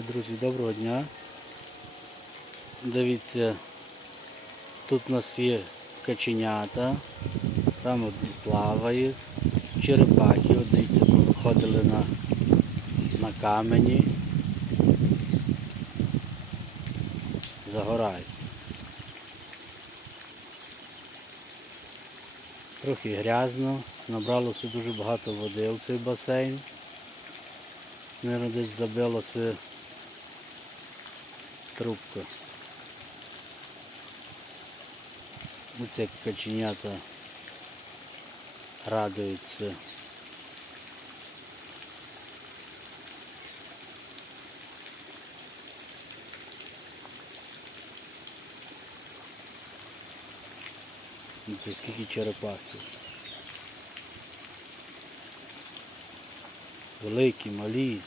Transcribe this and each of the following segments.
Друзі, доброго дня. Дивіться, тут у нас є каченята, там одні плавають, черепахи, дивіться, ходили на, на камені. Загорають. Трохи грязно, набралося дуже багато води в цей басейн. Наверно, десь забилася трубка. Оце каченята радуються. Це скільки черепахів. Великі, малі.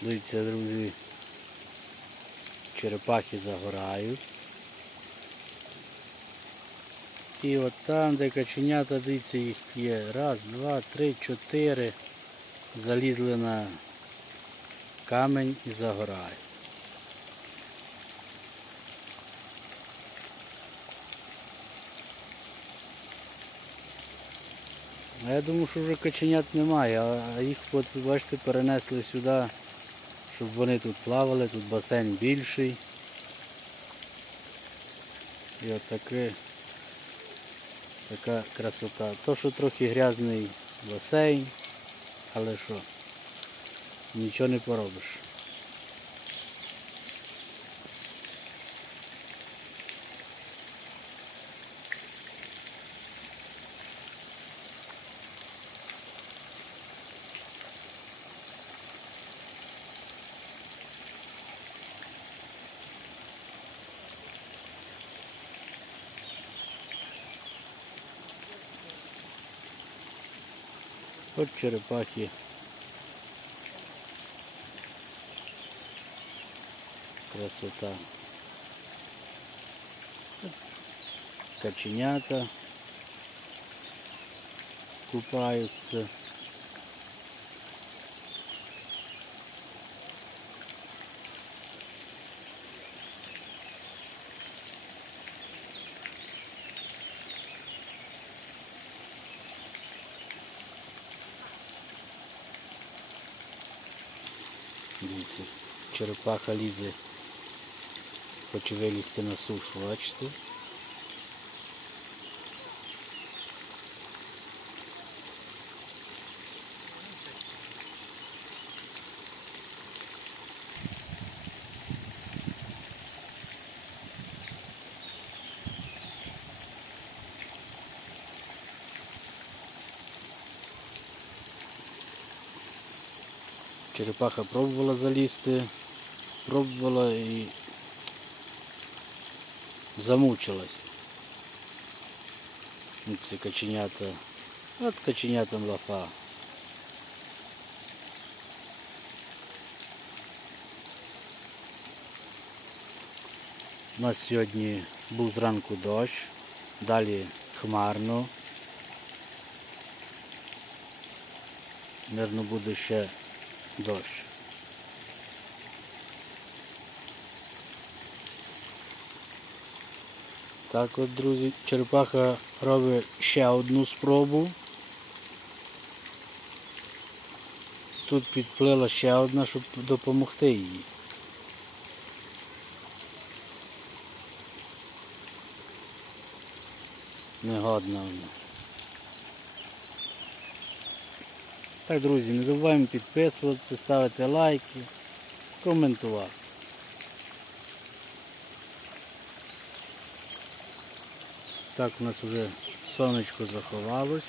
Дивіться, друзі, черепахи загорають. І от там, де каченята, дивіться, їх є. Раз, два, три, чотири. Залізли на камень і загорають. Я думаю, що вже каченят немає, а їх от, бачите, перенесли сюди, щоб вони тут плавали, тут басейн більший. І от таке, така красота. То, що трохи грязний басейн, але що, нічого не поробиш. От черепахи. Красота. Каченята купаються. Дивіться, черепаха лізе, хоче вилізти на сушу, бачите? Черепаха пробувала залізти, пробувала і замучилась. Ці каченята. От каченятам лафа. У нас сьогодні був зранку дощ, далі хмарно. Мирно буде ще дощ. Так от, друзі, черепаха робить ще одну спробу. Тут підплила ще одна, щоб допомогти їй. Негодна вона. Так, друзі, не забуваємо підписуватися, ставити лайки, коментувати. Так, у нас вже сонечко заховалось.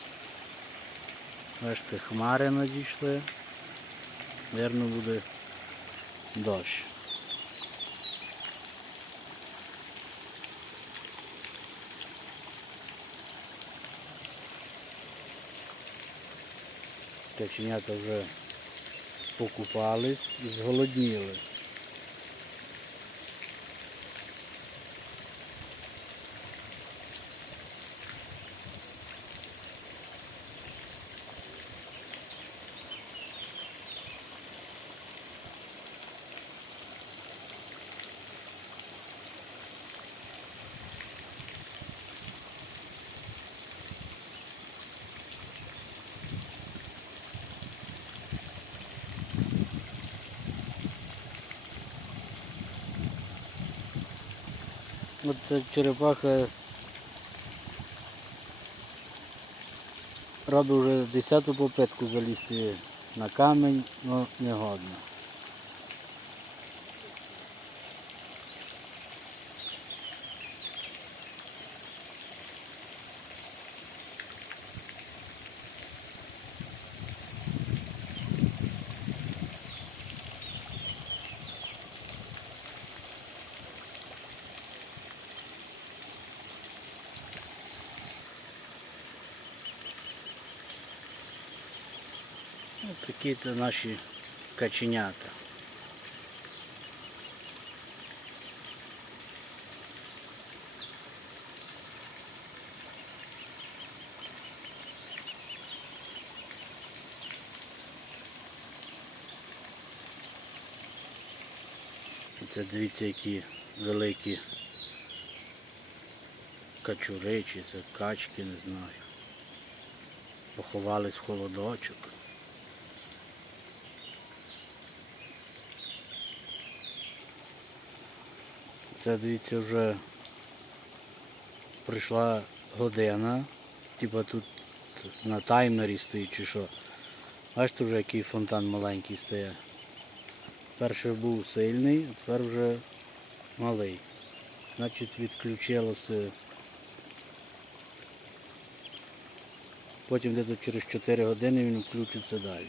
Бачите, хмари надійшли. Вірно буде дощ. Каченята вже покупались і зголодніли. От черепаха рада вже десяту попитку залізти на камінь, але не годна. Ось такі то наші каченята. Це дивіться, які великі качури, чи це качки, не знаю. Поховались в холодочок. Це дивіться вже прийшла година, типа тут на таймері стоїть чи що. Бачите вже який фонтан маленький стає. Перший був сильний, а тепер вже малий. Значить відключилося. Потім десь через 4 години він включиться далі.